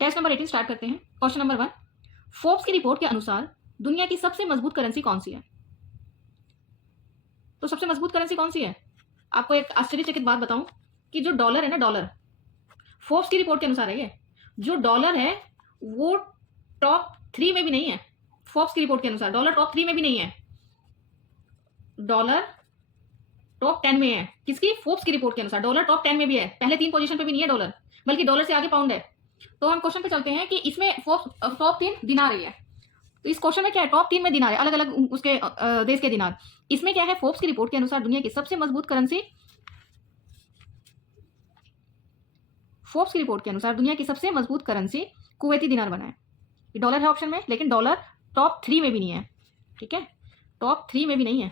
Test number 18 start करते हैं। Question number 1, Forbes की रिपोर्ट के अनुसार दुनिया की सबसे मजबूत करेंसी कौन सी है? तो सबसे मजबूत करेंसी कौन सी है? आपको एक आश्चर्यचकित बात बताऊं कि जो डॉलर है ना, डॉलर फोर्ब्स की रिपोर्ट के अनुसार है, ये जो डॉलर है वो टॉप 3 में भी नहीं है। फोर्ब्स की रिपोर्ट के अनुसार डॉलर टॉप 3 में भी नहीं है, डॉलर टॉप 10 में है। किसकी? फोर्ब्स की रिपोर्ट के अनुसार डॉलर टॉप 10 में भी है, पहले 3 पोजीशन पे भी नहीं है डॉलर, बल्कि डॉलर से आगे पाउंड है। तो हम क्वेश्चन पे चलते हैं कि इसमें फोर्ब्स टॉप 3 दिनार है। तो इस क्वेश्चन में क्या है, टॉप 3 में दिनार है, अलग अलग उसके देश के दिनार। इसमें क्या है, फोर्ब्स की रिपोर्ट के अनुसार दुनिया की सबसे मजबूत करेंसी, फोर्ब्स की रिपोर्ट के अनुसार दुनिया की सबसे मजबूत करेंसी कुवैती दिनार बना है। ये डॉलर है ऑप्शन में, लेकिन डॉलर टॉप 3 में भी नहीं है। ठीक है, टॉप 3 में भी नहीं है,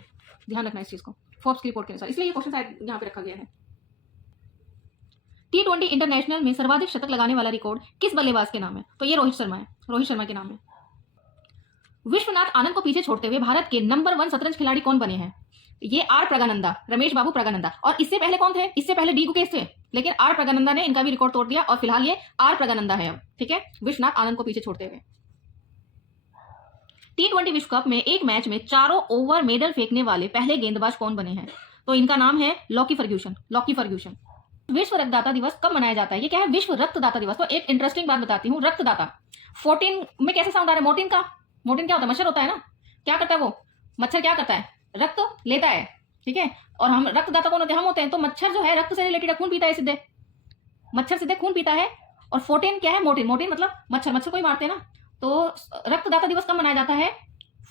ध्यान रखना इस चीज को, फोर्ब्स की रिपोर्ट के अनुसार, इसलिए ये क्वेश्चन शायद यहाँ पे रखा गया है। T20 इंटरनेशनल में सर्वाधिक शतक लगाने वाला रिकॉर्ड किस बल्लेबाज के नाम है? तो ये रोहित शर्मा है, रोहित शर्मा के नाम है। विश्वनाथ आनंद को पीछे छोड़ते हुए भारत के नंबर 1 शतरंज खिलाड़ी कौन बने हैं? ये आर प्रगानंदा, रमेश बाबू प्रगानंदा। और इससे पहले कौन थे? इससे पहले डी गुकेश थे, लेकिन आर प्रगानंदा ने इनका भी रिकॉर्ड तोड़ दिया और फिलहाल ये आर प्रगानंदा है अब। ठीक है, विश्वनाथ आनंद को पीछे छोड़ते हुए। T20 विश्व कप में एक मैच में चारों ओवर मेडल फेंकने वाले पहले गेंदबाज कौन बने हैं? तो इनका नाम है लॉकी फर्ग्यूसन, लॉकी फर्ग्यूसन। विश्व रक्तदाता दिवस कब मनाया जाता है? ये क्या है, विश्व रक्तदाता दिवस। तो एक इंटरेस्टिंग बात बताती हूँ, रक्तदाता 14 में कैसे साउंड आ रहा है? मोर्टिन का, मोर्टिन क्या होता है? मच्छर होता है ना। क्या करता है वो मच्छर? क्या करता है? रक्त लेता है। ठीक है, और हम रक्तदाता कौन होते हैं? हम होते हैं। तो मच्छर जो है रक्त से रिलेटेड खून पीता है सीधे, मच्छर सीधे खून पीता है। और 14 क्या है? मोर्टिन, मोर्टिन मतलब मच्छर, मच्छर को ही मारते हैं ना। तो रक्तदाता दिवस कब मनाया जाता है?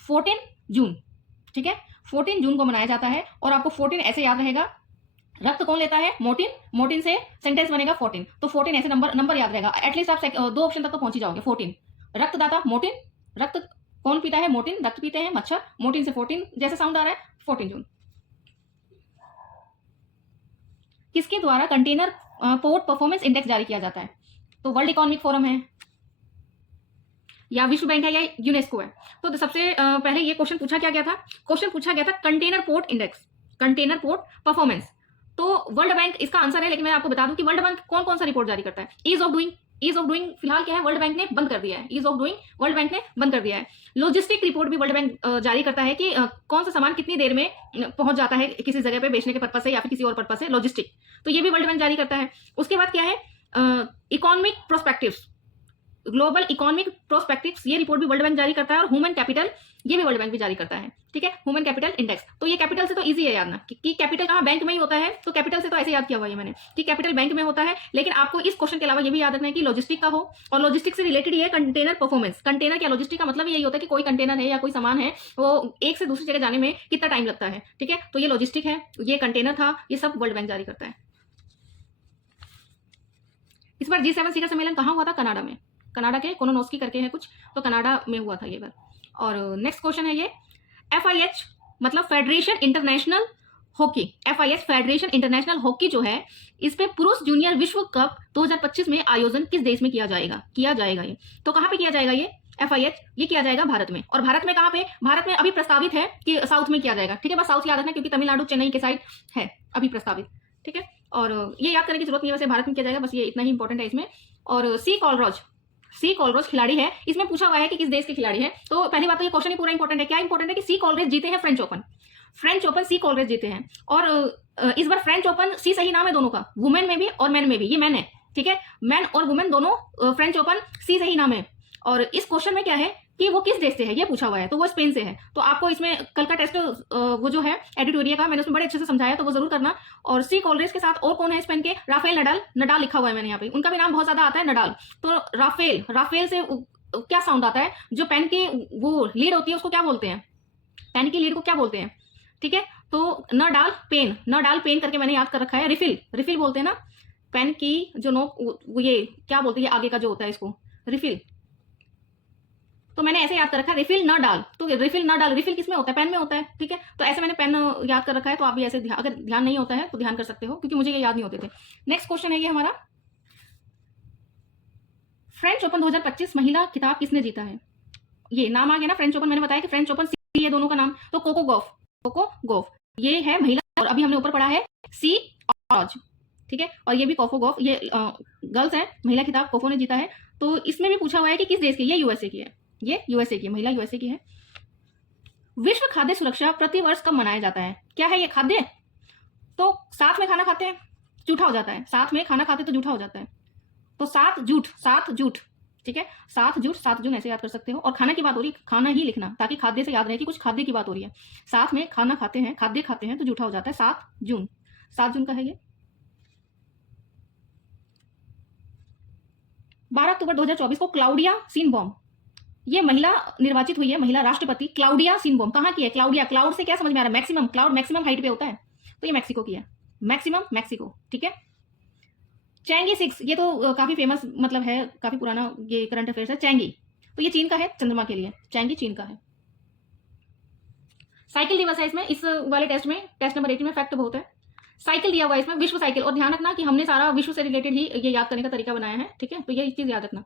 14 जून। ठीक है, 14 जून को मनाया जाता है। और आपको 14 ऐसे याद रहेगा, रक्त कौन लेता है? मोर्टिन, मोर्टिन से सेंटेंस बनेगा 14। तो 14 ऐसे नंबर याद रहेगा, एटलीस्ट आप 2 ऑप्शन तक तो पहुंच ही जाओगे। 14 रक्तदाता, मोर्टिन, रक्त कौन पीता है? मोर्टिन, रक्त पीते हैं मच्छर, मोर्टिन से 14 जैसे साउंड आ रहा है, 14 जून। किसके द्वारा कंटेनर पोर्ट परफॉर्मेंस इंडेक्स जारी किया जाता है? तो वर्ल्ड इकोनॉमिक फोरम है, या विश्व बैंक है, या यूनेस्को है। तो सबसे पहले ये क्वेश्चन पूछा क्या गया था? क्वेश्चन पूछा गया था container port index, container port performance. तो वर्ल्ड बैंक इसका आंसर है, लेकिन मैं आपको बता दूं कि वर्ल्ड बैंक कौन कौन सा रिपोर्ट जारी करता है? Ease of doing, ease of doing फिलहाल क्या है, वर्ल्ड बैंक ने बंद कर दिया है। Ease of doing World Bank ने बंद कर दिया है। लॉजिस्टिक रिपोर्ट भी वर्ल्ड बैंक जारी करता है कि कौन सा सामान कितनी देर में पहुंच जाता है किसी जगह पे बेचने के पर्पज से या फिर किसी और पर्पज से, लॉजिस्टिक। तो ये भी वर्ल्ड बैंक जारी करता है। उसके बाद क्या है, economic prospectives, global economic prospectives, ये रिपोर्ट भी वर्ल्ड बैंक जारी करता है। और ह्यूमन कैपिटल, ये भी वर्ल्ड बैंक भी जारी करता है। ठीक है, ह्यूमन कैपिटल इंडेक्स। तो ये कैपिटल से तो इजी है याद ना कि कैपिटल कहाँ, बैंक में ही होता है। तो कैपिटल से तो ऐसे याद किया हुआ है मैंने कि कैपिटल बैंक में होता है। लेकिन आपको इस क्वेश्चन के अलावा ये भी याद रखना है कि लॉजिस्टिक का हो, और लॉजिस्टिक से रिलेटेड ये कंटेनर परफॉर्मेंस। कंटेनर क्या, लॉजिस्टिक का मतलब यही होता है कि कोई कंटेनर है या कोई सामान है, वो एक से दूसरी जगह जाने में कितना टाइम लगता है। ठीक है, तो ये लॉजिस्टिक है, ये कंटेनर था, ये सब वर्ल्ड बैंक जारी करता है। इस बार G7 शिखर सम्मेलन कहाँ हुआ था? कनाडा में, कनाडा के कोलोनोस्की करके है कुछ, तो कनाडा में हुआ था ये बार। और नेक्स्ट क्वेश्चन है ये, FIH मतलब federation international hockey, FIH federation international hockey जो है, इस पे पुरुष जूनियर विश्व कप 2025 में आयोजन किस देश में किया जाएगा? ये तो कहाँ पे किया जाएगा ये FIH? ये किया जाएगा भारत में। और भारत में कहाँ पे? भारत में अभी प्रस्तावित है कि साउथ में किया जाएगा। ठीक है, बस साउथ याद रखना क्योंकि तमिलनाडु चेन्नई के साइड है अभी प्रस्तावित। ठीक है, और ये याद करने की जरूरत नहीं है, वैसे भारत में किया जाएगा, बस ये इतना ही इंपॉर्टेंट है इसमें। और सी कॉलरॉज खिलाड़ी है, इसमें पूछा हुआ है कि किस देश के खिलाड़ी है। तो पहली बात तो ये क्वेश्चन ही पूरा इंपॉर्टेंट है। क्या इंपॉर्टेंट है कि सी कॉलरॉज जीते हैं फ्रेंच ओपन, फ्रेंच ओपन सी कॉलरॉज जीते हैं। और इस बार फ्रेंच ओपन, सी सही नाम है दोनों का, वुमेन में भी और मैन में भी, ये मैन है। ठीक है, मैन और वुमेन दोनों फ्रेंच ओपन, सी सही नाम है। और इस क्वेश्चन में क्या है कि वो किस देश से है ये पूछा हुआ है, तो वो स्पेन से है। तो आपको इसमें कल का टेस्ट वो जो है एडिटोरिया का, मैंने उसमें बड़े अच्छे से समझाया, तो वो जरूर करना। और सी कॉलरेज के साथ और कौन है स्पेन के? राफेल नडाल, नडाल लिखा हुआ है मैंने यहाँ पे, उनका भी नाम बहुत ज्यादा आता है नडाल। तो राफेल, राफेल से क्या साउंड आता है? जो पेन की वो लीड होती है उसको क्या बोलते हैं? पेन की लीड को क्या बोलते हैं? ठीक है, तो नडाल पेन, नडाल पेन करके मैंने याद कर रखा है। रिफिल, रिफिल बोलते हैं ना पेन की जो नोक, ये क्या बोलते हैं, ये आगे का जो होता है इसको रिफिल। तो मैंने ऐसे याद कर रखा है, रिफिल न डाल। तो रिफिल न डाल, रिफिल किसमें होता है? पेन में होता है। ठीक है, तो ऐसे मैंने पेन याद कर रखा है। तो आप भी ऐसे अगर ध्यान नहीं होता है तो ध्यान कर सकते हो, क्योंकि मुझे ये याद नहीं होते थे। नेक्स्ट क्वेश्चन है ये हमारा, फ्रेंच ओपन 2025 महिला खिताब किसने जीता है? ये नाम आ गया ना, फ्रेंच ओपन, मैंने बताया कि फ्रेंच ओपन सी है दोनों का नाम। तो कोको गॉफ, कोको गॉफ ये है महिला। और अभी हमने ऊपर पढ़ा है सी कॉलरॉज। ठीक है। और ये भी कोफो गॉफ, ये गर्ल्स है, महिला खिताब कोफो ने जीता है। तो इसमें भी पूछा हुआ है कि किस देश की, ये यूएसए की है, ये यूएसए की है, महिला यूएसए की है। विश्व खाद्य सुरक्षा प्रतिवर्ष कब मनाया जाता है? क्या है ये खाद्य? तो साथ में खाना खाते हैं, जूठा हो जाता है, साथ में खाना खाते तो जूठा हो जाता है, तो 7 जूठ, ठीक है, 7 जून ऐसे याद कर सकते हो। और खाना की बात हो रही है, खाना ही लिखना ताकि खाद्य से याद रहे कि कुछ खाद्य की बात हो रही है। साथ में खाना खाते हैं, खाद्य खाते हैं तो जूठा हो जाता है, 7 जून का है ये। 12 अक्टूबर 2024 को क्लाउडिया सीनबॉम, ये महिला निर्वाचित हुई है, महिला राष्ट्रपति क्लाउडिया सीनबॉम। कहाँ की है क्लाउडिया? क्लाउड से क्या समझ में आ रहा है? मैक्सिमम, क्लाउड मैक्सिमम हाइट पे होता है, तो ये मैक्सिको की है, मैक्सिमम मैक्सिको, ठीक है। चैंगी 6, ये तो काफी फेमस मतलब है, काफी पुराना ये करंट अफेयर्स है। चैंगी तो ये चीन का है, चंद्रमा के लिए, चैंगी चीन का है। साइकिल दिवस है इसमें, इस वाले टेस्ट में, टेस्ट नंबर 18 में फैक्ट बहुत है। साइकिल दिया हुआ है इसमें, विश्व साइकिल। और ध्यान रखना कि हमने सारा विश्व से रिलेटेड ही ये याद करने का तरीका बनाया है, ठीक है, तो ये चीज याद रखना।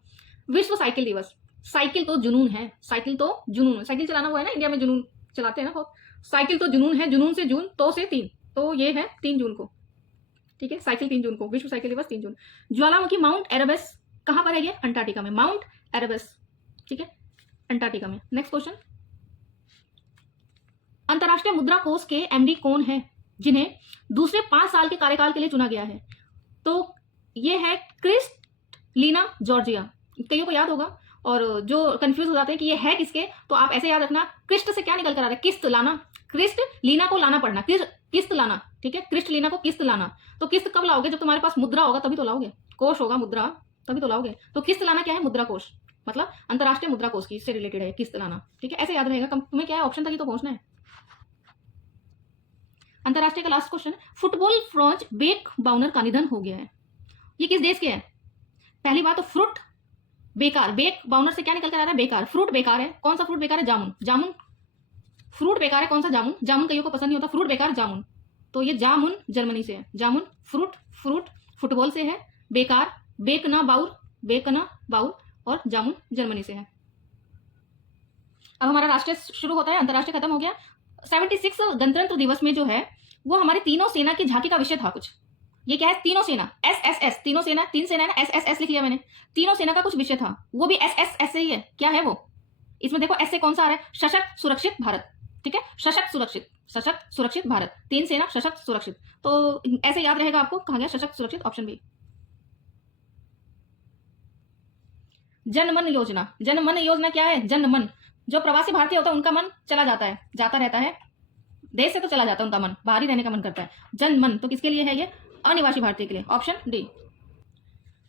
विश्व साइकिल दिवस, साइकिल तो जुनून है, साइकिल तो जुनून है, साइकिल चलाना हुआ है ना, इंडिया में जुनून चलाते हैं ना बहुत, साइकिल तो जुनून है, जुनून से जून, तो से 3, तो ये है 3 जून को, ठीक है, साइकिल 3 जून को, विश्व साइकिल दिवस 3 जून। ज्वालामुखी माउंट एरेबस कहां पर है? ये अंटार्कटिका में, माउंट एरेबस, ठीक है, अंटार्कटिका में। नेक्स्ट क्वेश्चन, अंतरराष्ट्रीय मुद्रा कोष के एमडी कौन है जिन्हें दूसरे 5 साल के कार्यकाल के लिए चुना गया है? तो ये है क्रिस्टलिना जॉर्जिया, कईयों को याद होगा, और जो कंफ्यूज हो जाते हैं कि ये है किसके, तो आप ऐसे याद रखना, क्रिस्ट से क्या निकल कर आ रहा है? किस्त लाना, क्रिस्ट लीना को लाना पड़ना, किस्त लाना, ठीक है, क्रिस्ट लीना को किस्त लाना। तो किस्त कब लाओगे? जब तुम्हारे पास मुद्रा होगा तभी तो लाओगे, कोष होगा मुद्रा तभी तो लाओगे। तो किस्त लाना क्या है? मुद्रा कोष, मतलब अंतरराष्ट्रीय मुद्रा कोष की, इससे रिलेटेड है किस्त लाना, ठीक है, ऐसे याद रहेगा। तुम्हें क्या है, ऑप्शन तक ही तो पहुंचना है। अंतरराष्ट्रीय का last question, football Franz Beckenbauer का निधन हो गया है, ये किस देश के है? पहली बात तो फ्रूट बेकार, बेक बाउनर से क्या निकल कर आ रहा है? बेकार, फ्रूट बेकार है, कौन सा फ्रूट बेकार है? जामुन, जामुन फ्रूट बेकार है, कौन सा? जामुन, जामुन कईयों को पसंद नहीं होता, फ्रूट बेकार जामुन, तो ये जामुन जर्मनी से है, जामुन, फ्रूट, फ्रूट फुटबॉल से है, बेकार बेकना बाउर, और जामुन जर्मनी से है। अब हमारा राष्ट्रीय शुरू होता है, अंतरराष्ट्रीय खत्म हो गया। 76 गणतंत्र दिवस में जो है वो हमारे तीनों सेना की झांकी का विषय था कुछ, ये क्या है? तीनों सेना, SSS, तीनों सेना, 3 सेना है ना, SSS लिख लिया मैंने, तीनों सेना का कुछ विषय था, वो भी SSS से ही है। क्या है वो? इसमें देखो एस से कौन सा आ रहा है? सशक्त सुरक्षित भारत, ठीक है, सशक्त सुरक्षित भारत, 3 सेना, सशक्त सुरक्षित, तो ऐसे याद रहेगा आपको, कहा गया सशक्त सुरक्षित, ऑप्शन बी। जनमन योजना, जनमन योजना क्या है? जनमन, जो प्रवासी भारतीय होता है उनका मन चला जाता है, जाता रहता है, देश से तो चला जाता है उनका मन, बाहर ही रहने का मन करता है। जनमन तो किसके लिए है? ये अनिवासी भारतीय के लिए, ऑप्शन डी।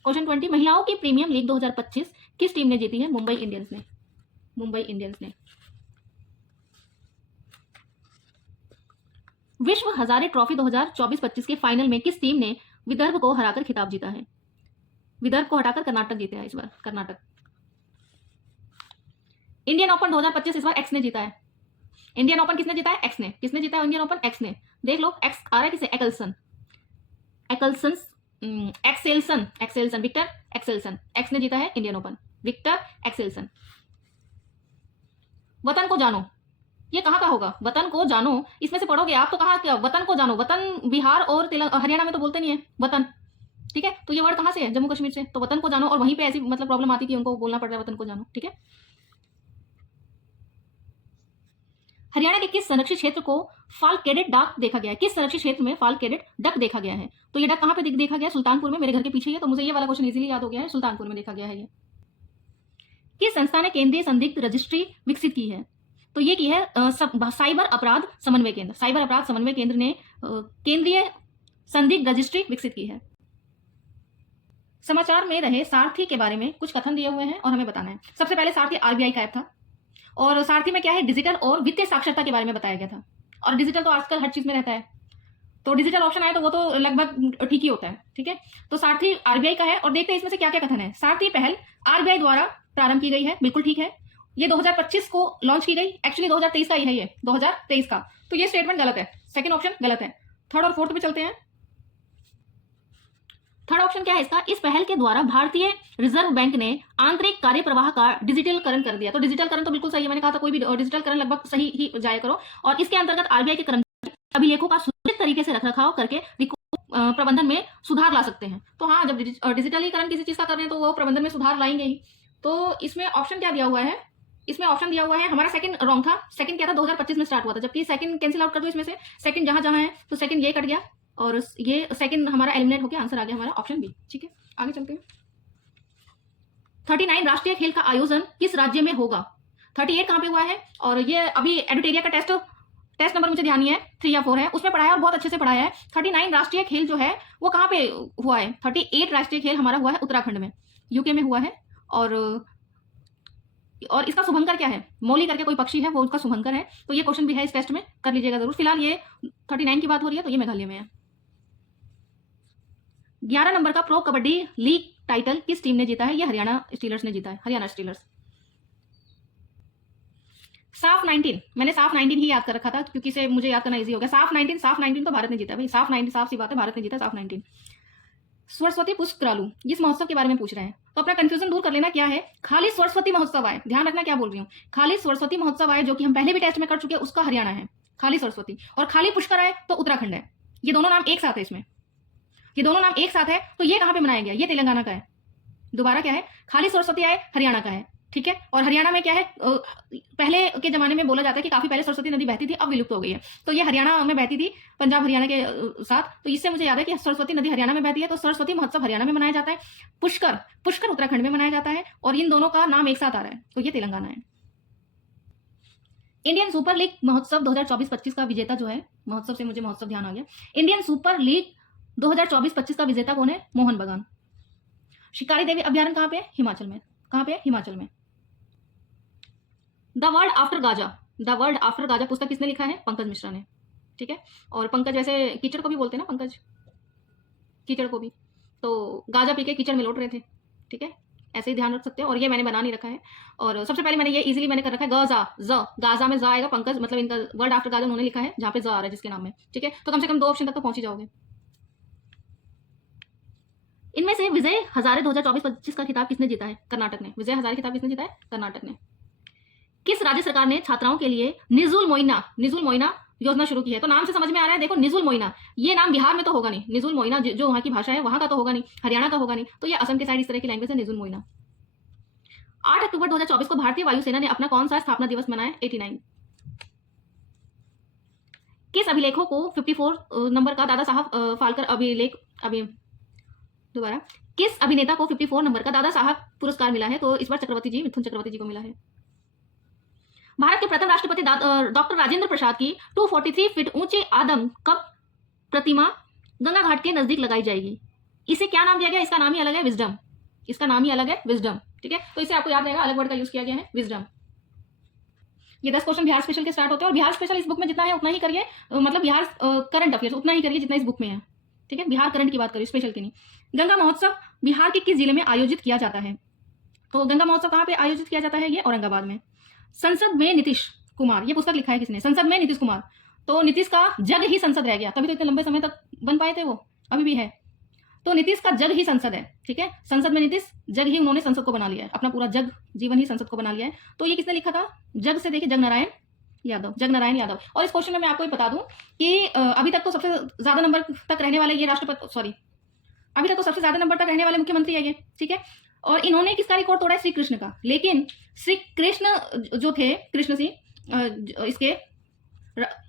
क्वेश्चन 20, महिलाओं की प्रीमियम लीग 2025 किस टीम ने जीती है? मुंबई इंडियंस ने, मुंबई इंडियंस ने। विश्व हजारे ट्रॉफी 2024-25 के फाइनल में किस टीम ने विदर्भ को हराकर खिताब जीता है? विदर्भ को हटाकर कर्नाटक जीते हैं इस बार, कर्नाटक। इंडियन ओपन 2025 इस बार एक्स ने जीता है। इंडियन ओपन किसने जीता है? एक्स ने। किसने जीता है इंडियन ओपन? एक्स ने। देख लो, एक्स आ रहा है किसे? एक्सेल्सन, विक्टर एक्सेल्सन, एक्स ने जीता है इंडियन ओपन, विक्टर एक्सेल्सन। वतन को जानो, ये कहाँ का होगा? वतन को जानो, इसमें से पढ़ोगे आप तो कहाँ क्या? वतन को जानो, वतन बिहार और हरियाणा में तो बोलते नहीं है वतन, ठीक है, तो ये वर्ड कहाँ से है? जम्मू कश्मीर से, तो वतन को जानो, और वहीं पे ऐसी मतलब प्रॉब्लम आती कि उनको बोलना पड़ रहा है वतन को जानो, ठीक है। हरियाणा के किस संरक्षित क्षेत्र को फाल कैडेट डक देखा गया है? किस संरक्षित क्षेत्र में फाल कैडेट डक देखा गया है? तो ये डक कहाँ पे देखा गया? सुल्तानपुर में, मेरे घर के पीछे ही है, तो मुझे ये वाला क्वेश्चन इजीली याद हो गया है, सुल्तानपुर में देखा गया है ये। किस संस्था ने केंद्रीय संदिग्ध रजिस्ट्री विकसित की है? तो ये की है साइबर अपराध समन्वय केंद्र, साइबर अपराध समन्वय केंद्र ने केंद्रीय संदिग्ध रजिस्ट्री विकसित की है। समाचार में रहे सारथी के बारे में कुछ कथन दिए हुए हैं और हमें बताना है। सबसे पहले सारथी आरबीआई का ऐप था, और सारथी में क्या है? डिजिटल और वित्तीय साक्षरता के बारे में बताया गया था, और डिजिटल तो आजकल हर चीज में रहता है, तो डिजिटल ऑप्शन आए तो वो तो लगभग ठीक ही होता है, ठीक है। तो सारथी आरबीआई का है, और देखते हैं इसमें से क्या क्या कथन है। सारथी पहल आरबीआई द्वारा प्रारंभ की गई है, बिल्कुल ठीक है। ये 2025 को लॉन्च की गई, एक्चुअली 2023 का ही है ये, 2023 का, तो ये स्टेटमेंट गलत है, सेकंड ऑप्शन गलत है। थर्ड और फोर्थ पे चलते हैं। थर्ड ऑप्शन क्या है इसका? इस पहल के द्वारा भारतीय रिजर्व बैंक ने आंतरिक कार्य प्रवाह का डिजिटलीकरण कर दिया। तो डिजिटलकरण तो बिल्कुल सही है, मैंने कहा था कोई भी डिजिटलकरण लगभग सही ही जाया करो। और इसके अंतर्गत आरबीआई के कर्मचारी अभिलेखों का सुरक्षित तरीके से रखरखाव करके रिकॉर्ड प्रबंधन में सुधार ला सकते हैं। तो हाँ, जब डिजिटलीकरण किसी चीज़ का कर रहे हैं तो वो प्रबंधन में सुधार लाएंगे ही। तो इसमें ऑप्शन क्या दिया हुआ है, इसमें ऑप्शन दिया हुआ है, हमारा सेकंड रॉन्ग था। सेकंड क्या था, 2025 में स्टार्ट हुआ था, जबकि सेकंड कैंसिल आउट कर दो इसमें से, सेकंड जहां जहां है तो सेकंड ये कट गया और ये सेकंड हमारा एलिमिनेट हो गया, आंसर आ गया हमारा ऑप्शन बी। ठीक है, आगे चलते हैं। 39 राष्ट्रीय खेल का आयोजन किस राज्य में होगा? 38 कहाँ पे हुआ है, और ये अभी एडुटेरिया का टेस्ट नंबर मुझे ध्यान नहीं है, 3 या 4 है, उसमें पढ़ाया और बहुत अच्छे से पढ़ाया है। 39 राष्ट्रीय खेल जो है वो कहाँ पे हुआ है? 38 राष्ट्रीय खेल हमारा हुआ है उत्तराखंड में, यूके में हुआ है। और इसका शुभंकर क्या है? मौली करके कोई पक्षी है, वो उसका शुभंकर है। तो ये क्वेश्चन भी है इस टेस्ट में, कर लीजिएगा जरूर। फिलहाल ये 39 की बात हो रही है तो ये मेघालय में है। 11 नंबर का प्रो कबड्डी लीग टाइटल किस टीम ने जीता है? ये हरियाणा स्टीलर्स ने जीता है, हरियाणा स्टीलर्स। साफ 19, मैंने साफ 19 ही याद कर रखा था क्योंकि इसे मुझे याद करना इजी हो गया। साफ 19 तो भारत ने जीता भाई, साफ 19 साफ सी बात है, भारत ने जीता साफ 19। सरस्वती पुष्करालू इस महोत्सव के बारे में पूछ रहे हैं, तो अपना कंफ्यूजन दूर कर लेना। क्या है? खाली सरस्वती महोत्सव आए, ध्यान रखना क्या बोल रही हूँ, खाली सरस्वती महोत्सव आए जो कि हम पहले भी टेस्ट में कर चुके हैं, उसका हरियाणा है खाली सरस्वती। और खाली पुष्कर आए तो उत्तराखंड है। ये दोनों नाम एक साथ है इसमें, ये दोनों नाम एक साथ है। तो ये कहाँ पे मनाया गया? ये तेलंगाना का है। दोबारा क्या है? खाली सरस्वती आए हरियाणा का है, ठीक है। और हरियाणा में क्या है, पहले के जमाने में बोला जाता है कि काफी पहले सरस्वती नदी बहती थी, अब विलुप्त हो गई है। तो ये हरियाणा में बहती थी, पंजाब हरियाणा के साथ। तो इससे मुझे याद है कि सरस्वती नदी हरियाणा में बहती है, तो सरस्वती महोत्सव हरियाणा में मनाया जाता है। पुष्कर उत्तराखंड में मनाया जाता है, और इन दोनों का नाम एक साथ आ रहा है, तो ये तेलंगाना है। इंडियन सुपर लीग महोत्सव 2024-25 का विजेता जो है, महोत्सव से मुझे महोत्सव ध्यान आ गया। इंडियन सुपर लीग 2024-25 का विजेता कौन है? मोहन बगान। शिकारी देवी अभ्यारण्य कहाँ पे? हिमाचल में। कहाँ पे? हिमाचल में। The world after Gaza, the world after Gaza पुस्तक किसने लिखा है? पंकज मिश्रा ने, ठीक है। और पंकज वैसे कीचड़ को भी बोलते हैं ना, पंकज कीचड़ को भी, तो गाजा पी के कीचड़ में लौट रहे थे, ठीक है, ऐसे ही ध्यान रख सकते हैं। और ये मैंने बना नहीं रखा है, और सबसे पहले मैंने ये इजीली मैंने कर रखा है, गाजा में जा आएगा, पंकज मतलब इनका वर्ल्ड आफ्टर गाजा उन्होंने लिखा है जहाँ पे जा आ रहा है जिसके नाम में, ठीक है। तो कम से कम 2 ऑप्शन तक तो पहुंच ही जाओगे। इनमें से विजय हजारे 2024-25 का खिताब किसने जीता है? कर्नाटक ने। विजय हजारे खिताब किसने जीता है? कर्नाटक ने। किस राज्य सरकार ने छात्राओं के लिए निजुल मोइना योजना शुरू की है? तो नाम से समझ में आ रहा है, देखो निजुल मोइना, ये नाम बिहार में तो होगा नहीं, निजुल मोइना जो वहां की भाषा है वहां का तो होगा नहीं, हरियाणा का होगा नहीं, तो ये असम के साइड इस तरह की लैंग्वेज है, निजुल मोइना। 8 अक्टूबर 2024 को भारतीय वायुसेना ने अपना कौन सा स्थापना दिवस मनाया? 89। किस अभिलेखों को 54 नंबर का दादा साहब फाल्कर अभिलेख दोबारा किस अभिनेता को 54 नंबर का दादा साहब पुरस्कार मिला है? तो इस बार मिथुन चक्रवर्ती जी को मिला है। भारत के प्रथम राष्ट्रपति डॉक्टर राजेंद्र प्रसाद की 243 फीट ऊंचे आदम कप प्रतिमा गंगा घाट के नजदीक लगाई जाएगी। इसे क्या नाम दिया गया? इसका नाम ही अलग है, विजडम। इसका नाम ही अलग है, विजडम, ठीक है। तो इसे आपको याद रहेगा, अलग वर्ड का यूज किया गया है, विजडम। ये 10 क्वेश्चन बिहार स्पेशल के स्टार्ट होते हैं, और बिहार स्पेशल इस बुक में जितना है उतना ही करिए, मतलब बिहार करंट अफेयर्स उतना ही करिए जितना इस बुक में है, ठीक है। बिहार करंट की बात करिए, स्पेशल की नहीं। गंगा महोत्सव बिहार के किस जिले में आयोजित किया जाता है? तो गंगा महोत्सव कहाँ पे आयोजित किया जाता है? ये औरंगाबाद में। संसद में नीतीश कुमार, ये पुस्तक लिखा है किसने? संसद में नीतीश कुमार। तो नीतीश का जग ही संसद रह गया, तभी तो इतने लंबे समय तक बन पाए थे, वो अभी भी है। तो नीतीश का जग ही संसद है, ठीक है। संसद में नीतीश, जग ही उन्होंने संसद को बना लिया है, अपना पूरा जग जीवन ही संसद को बना लिया है। तो ये किसने लिखा था? जग से देखिए, जगनारायण यादव। और इस क्वेश्चन में मैं आपको ये बता दूं कि अभी तक तो सबसे ज्यादा नंबर तक रहने वाले ये अभी तक तो सबसे ज्यादा नंबर तक रहने वाले मुख्यमंत्री है ये, ठीक है। और इन्होंने किसका रिकॉर्ड तोड़ा है? श्री कृष्ण का। लेकिन श्री कृष्ण जो थे, कृष्ण सिंह इसके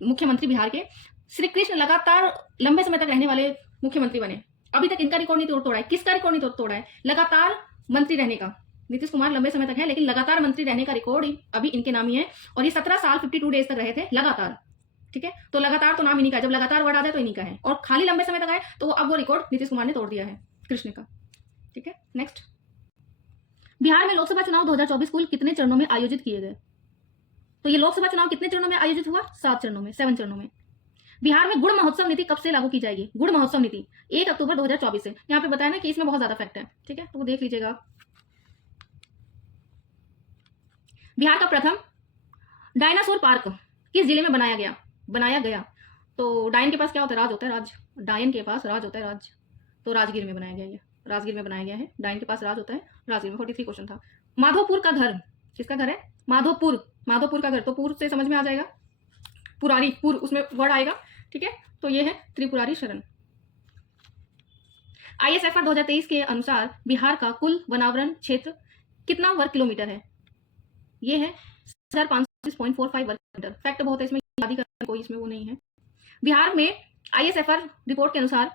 मुख्यमंत्री बिहार के, श्री कृष्ण लगातार लंबे समय तक रहने वाले मुख्यमंत्री बने। अभी तक इनका रिकॉर्ड नहीं तोड़ा है। किसका रिकॉर्ड नहीं तोड़ा है? लगातार मंत्री रहने का। नीतीश कुमार लंबे समय तक है, लेकिन लगातार मंत्री रहने का रिकॉर्ड अभी इनके नाम ही है। और ये 17 साल 52 डेज तक रहे थे लगातार, ठीक है। तो लगातार तो नाम इन्हीं का है, जब लगातार वर्ड आ जाए तो इन्हीं का है। और खाली लंबे समय तक आए तो अब वो रिकॉर्ड नीतीश कुमार ने तोड़ दिया है, कृष्ण का, ठीक है। नेक्स्ट, बिहार में लोकसभा चुनाव 2024 कुल कितने चरणों में आयोजित किए गए? तो ये लोकसभा चुनाव कितने चरणों में आयोजित हुआ? 7 चरणों में। बिहार में गुड़ महोत्सव नीति कब से लागू की जाएगी? गुड़ महोत्सव नीति 1 अक्टूबर 2024 से। यहाँ पे बताया ना कि इसमें बहुत ज्यादा फैक्ट है, ठीक है, तो वो देख लीजिएगा। बिहार का प्रथम डायनासोर पार्क किस जिले में बनाया गया? तो डायन के पास क्या होता है? राज होता है, राज। डायन के पास राज होता है, राज। तो राजगीर में बनाया गया, ये राजगीर में बनाया गया है। डायन के पास राज होता है, राजगीर में। 43 क्वेश्चन था। माधोपुर का घर किसका घर है? माधोपुर का घर, तो पूर से समझ में आ जाएगा, पुरारी, पुर उसमें वर्ड आएगा, ठीक है। तो ये है त्रिपुरारी शरण। ISFR 2023 के अनुसार बिहार का कुल वनावरण क्षेत्र कितना वर्ग किलोमीटर है? ये है 1545 वर्ग किलोमीटर। फैक्ट बहुत है इसमें, याद ही करना, कोई इसमें वो नहीं है। बिहार में ISFR रिपोर्ट के अनुसार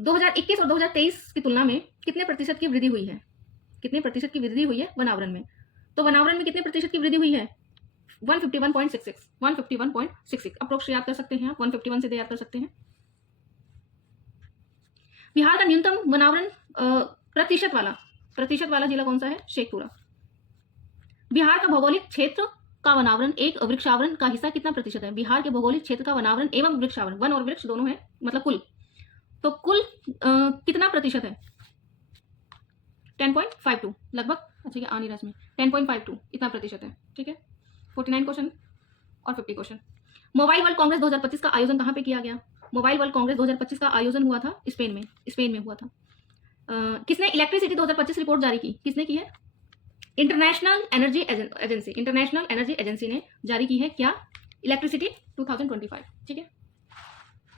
2021 और 2023 की तुलना में कितने प्रतिशत की वृद्धि हुई है? कितने प्रतिशत की वृद्धि हुई है वनावरण में? तो वनावरण में कितने प्रतिशत की वृद्धि हुई है? 151.66 अप्रोक्स याद कर सकते हैं आप, 151 से याद कर सकते हैं। बिहार का न्यूनतम वनावरण प्रतिशत वाला जिला कौन सा है? शेखपुरा। बिहार का भौगोलिक क्षेत्र का वनावरण एक वृक्षावरण का हिस्सा कितना प्रतिशत है? बिहार के भौगोलिक क्षेत्र का वनावरण एवं वृक्षावरण, वन और वृक्ष दोनों है, मतलब कुल, तो कुल कितना प्रतिशत है? 10.52 लगभग। अच्छा ये आ नहीं रहा इसमें, 10.52 इतना प्रतिशत है। ठीक है, 49 क्वेश्चन और 50 क्वेश्चन। मोबाइल वर्ल्ड कांग्रेस 2025 का आयोजन कहाँ पे किया गया? मोबाइल वर्ल्ड कांग्रेस 2025 का आयोजन हुआ था स्पेन में हुआ था। किसने इलेक्ट्रिसिटी 2025 रिपोर्ट जारी की? किसने की है? इंटरनेशनल एनर्जी एजेंसी ने जारी की है क्या? इलेक्ट्रिसिटी 2025। ठीक है।